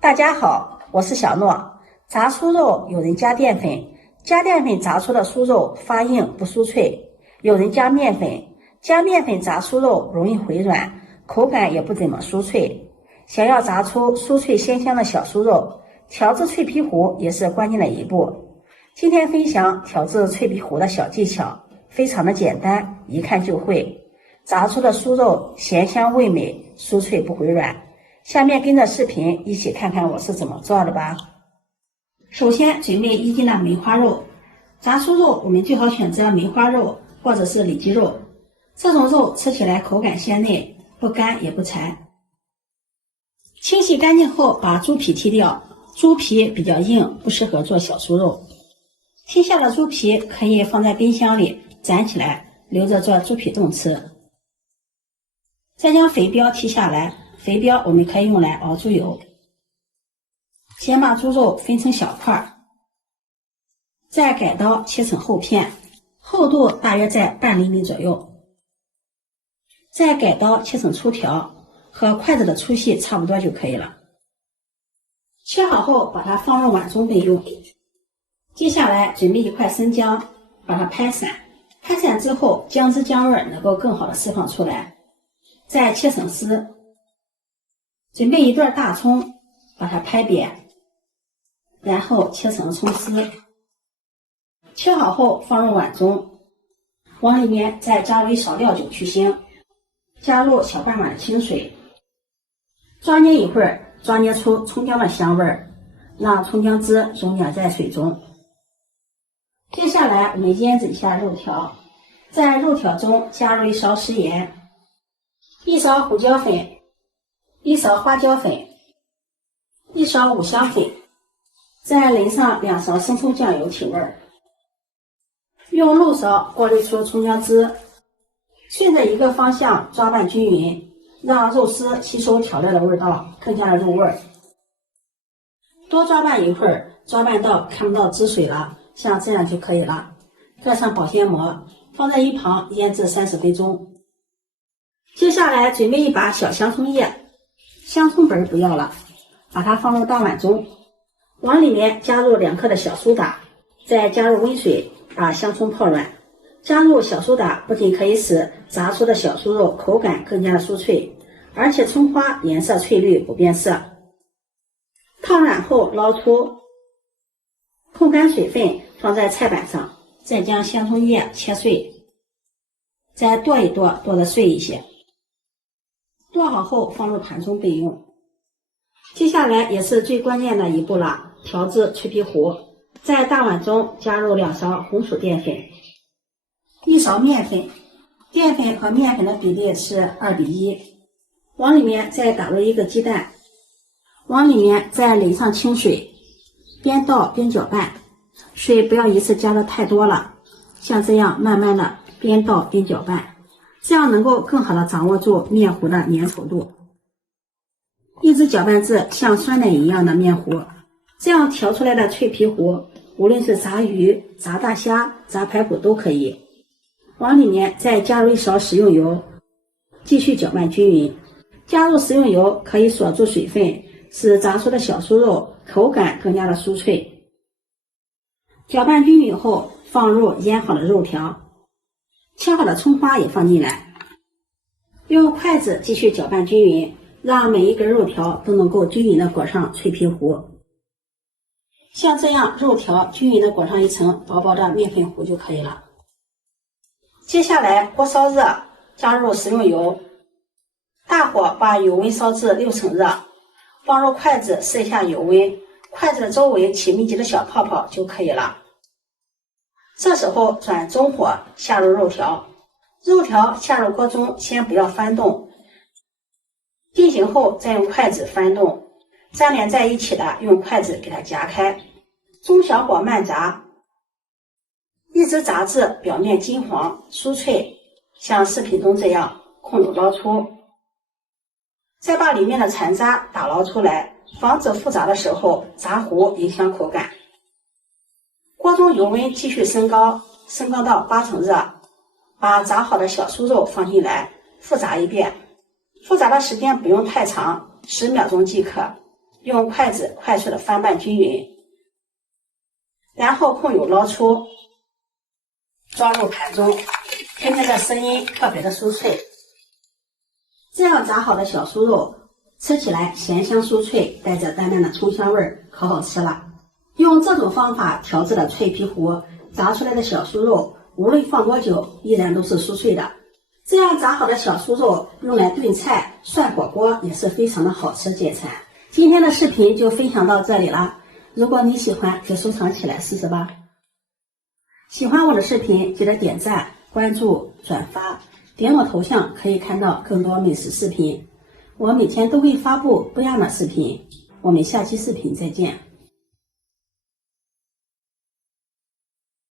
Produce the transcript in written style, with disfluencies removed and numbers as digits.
大家好，我是小諾。炸酥肉有人加澱粉，加澱粉炸出的酥肉發硬不酥脆；有人加麵粉，加麵粉炸酥肉容易回軟，口感也不怎麼酥脆。想要炸出酥脆鮮香的小酥肉，調製脆皮糊也是關鍵的一步。今天分享調製脆皮糊的小技巧，非常的簡單，一看就会。炸出的酥肉鹹香味美，酥脆不回軟。下面跟着視頻一起看看我是怎麼做的吧。首先準備1斤的梅花肉，炸酥肉我們最好選擇梅花肉或者是里脊肉，這種肉吃起來口感鮮嫩，不乾也不柴。清洗乾淨後把豬皮剔掉，豬皮比較硬，不適合做小酥肉。剔下的豬皮可以放在冰箱裡攒起来，留着做豬皮冻吃。再将肥膘剔下来，肥膘我们可以用来熬豬油。先把豬肉分成小塊，再改刀切成厚片，厚度大約在半厘米左右。再改刀切成粗条，和筷子的粗細差不多就可以了。切好后把它放入碗中备用。接下来準備1塊生薑，把它拍散。拍散之後，薑汁薑味能夠更好的釋放出來。再切成絲。準備1段大蔥，把它拍扁，然後切成蔥絲。切好後放入碗中，往裡面再加入1勺料酒去腥，加入小半碗的清水，抓捏一會兒，抓捏出蔥薑的香味兒，讓蔥薑汁溶解在水中。接下來我們醃製一下肉條，在肉條中加入1勺食鹽，1勺胡椒粉，1勺花椒粉，1勺五香粉，再淋上2勺生抽醬油提味。用漏勺过濾出蔥薑汁，順着一個方向抓拌均勻，讓肉絲吸收調料的味道，更加的入味。多抓拌一會兒，抓拌到看不到汁水了，像這樣就可以了。蓋上保鮮膜，放在一旁醃製30分鐘。接下來準備一把小香蔥葉，香蔥本不要了，把它放入大碗中，往裡面加入2克的小蘇打，再加入溫水，把香蔥泡軟。加入小蘇打不僅可以使炸出的小酥肉口感更加的酥脆，而且蔥花顏色翠綠不變色。燙軟後撈出，控乾水分，放在菜板上，再將香蔥葉切碎，再剁一剁，剁得碎一些。剁好後放入盤中備用。接下來也是最關鍵的一步了，調製脆皮糊。在大碗中加入2勺紅薯澱粉，1勺麵粉，澱粉和麵粉的比例是2比1。往裡面再打入1個雞蛋，往裡面再淋上清水，邊倒邊攪拌，水不要一次加的太多了，像這樣慢慢的邊倒邊攪拌，這樣能夠更好的掌握住麵糊的粘稠度，一直攪拌至像酸奶一樣的麵糊。這樣調出來的脆皮糊，無論是炸魚、炸大蝦、炸排骨都可以。往裡面再加入1勺食用油，繼續攪拌均勻。加入食用油可以鎖住水分，使炸出的小酥肉口感更加的酥脆。攪拌均勻後，放入醃好的肉條，切好的蔥花也放進來，用筷子繼續攪拌均勻，讓每一根肉條都能夠均勻的裹上脆皮糊。像這樣肉條均勻的裹上一層薄薄的麵粉糊就可以了。接下來鍋燒熱，加入食用油，大火把油溫燒至6成熱，放入筷子試一下油溫，筷子的周圍起密集的小泡泡就可以了。這時候轉中火下入肉條，肉條下入鍋中先不要翻動，定型後再用筷子翻動，粘連在一起的用筷子給它夾開，中小火慢炸，一直炸至表面金黃酥脆，像視頻中這樣控油撈出，再把裡面的殘渣打撈出來，防止複炸的時候炸糊影響口感。鍋中油溫繼續升高，升高到8成熱，把炸好的小酥肉放進來，複炸一遍。複炸的時間不用太長，10秒鐘即可。用筷子快速的翻拌均匀，然后控油捞出，装入盘中，听着这声音特別的酥脆。這樣炸好的小酥肉吃起來鹹香酥脆，帶着淡淡的蔥香味兒，可好吃了。用這種方法調製的脆皮糊炸出來的小酥肉，無論放多久依然都是酥脆的。這樣炸好的小酥肉用來燉菜、涮火鍋也是非常的好吃簡餐。今天的視頻就分享到這裡了，如果你喜歡就收藏起來試試吧。喜歡我的視頻記得點讚、關注、轉發，點我頭像可以看到更多美食視頻。我每天都會發布不一樣的視頻，我們下期視頻再見。